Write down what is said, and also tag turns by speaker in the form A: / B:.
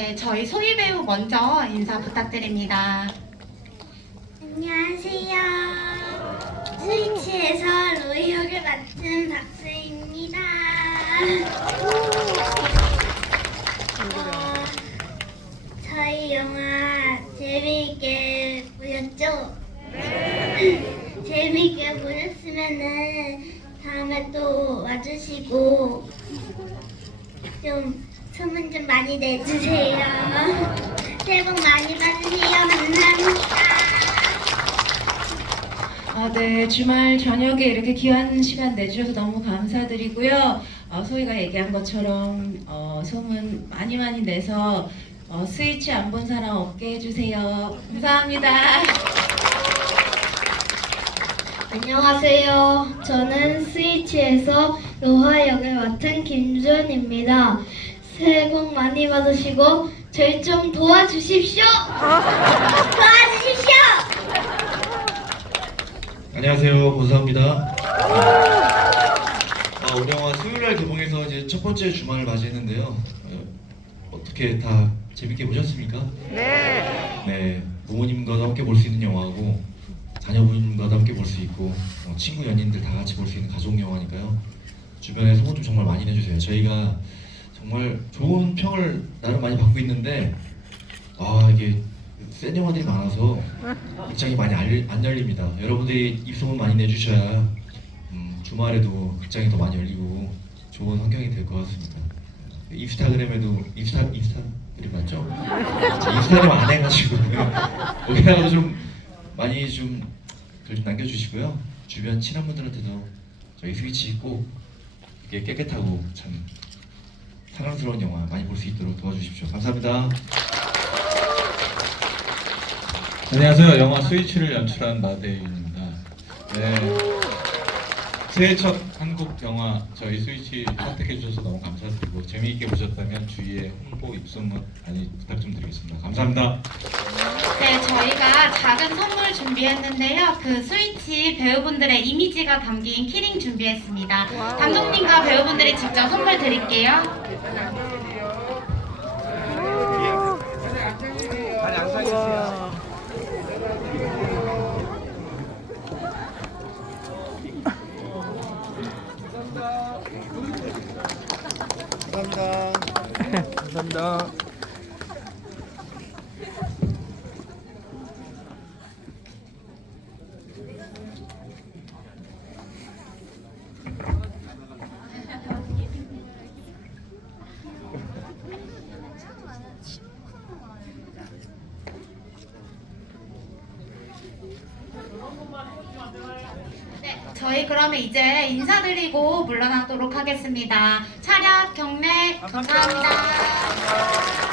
A: 네, 저희 소희 배우 먼저 인사 부탁드립니다.
B: 안녕하세요. 스위치에서 로이 역을 맡은 박수입니다. 어, 저희 영화 재미있게 보셨죠? 재미있게 보셨으면은 다음에 또 와주시고 좀 소문 좀 많이 내주세요. 새해 복 많이 받으세요. 감사합니다.
C: 아, 네. 주말 저녁에 이렇게 귀한 시간 내주셔서 너무 감사드리고요. 어, 소희가 얘기한 것처럼 어, 소문 많이 많이 내서 어, 스위치 안 본 사람 없게 해주세요. 감사합니다.
B: 안녕하세요. 저는 스위치에서 로하 역을 맡은 김주현입니다. 새해 복 많이 받으시고 저희 좀 도와주십시오. 도와주십시오.
D: 안녕하세요 고사입니다. 아, 우리 영화 수요일날 개봉해서 이제 첫 번째 주말을 맞이했는데요. 어, 떻게 다 재밌게 보셨습니까? 네. 네, 부모님과도 함께 볼 수 있는 영화고 자녀분과도 함께 볼 수 있고 어, 친구 연인들 다 같이 볼 수 있는 가족 영화니까요. 주변에 소문 좀 정말 많이 내주세요. 저희가 정말 좋은 평을 나름 많이 받고 있는데 아 이게 센 영화들이 많아서 극장이 많이 알- 안 열립니다. 여러분들이 입소문 많이 내주셔야 음, 주말에도 극장이 더 많이 열리고 좋은 환경이 될 것 같습니다. 인스타그램에도 인스타 인스타그램 맞죠? 저 인스타그램 안 해가지고 거기다가도 좀 많이 좀글좀 남겨주시고요. 주변 친한 분들한테도 저희 스위치 꼭 이게 깨끗하고 참 사랑스러운 영화 많이 볼 수 있도록 도와주십시오. 감사합니다.
E: 안녕하세요. 영화 스위치를 연출한 나대윤입니다. 네. 새해 첫 한국 영화 저희 스위치 선택해 주셔서 너무 감사드리고 재미있게 보셨다면 주위에 홍보 입소문 많이 부탁 좀 드리겠습니다. 감사합니다.
A: 네, 저희가 작은 선물 준비했는데요. 그 스위치 배우분들의 이미지가 담긴 키링 준비했습니다. 감독님과 배우분들이 직접 선물 드릴게요. 네, 저희 그러면 이제 인사드리고 물러나도록 하겠습니다. 차렷 경례 감사합니다.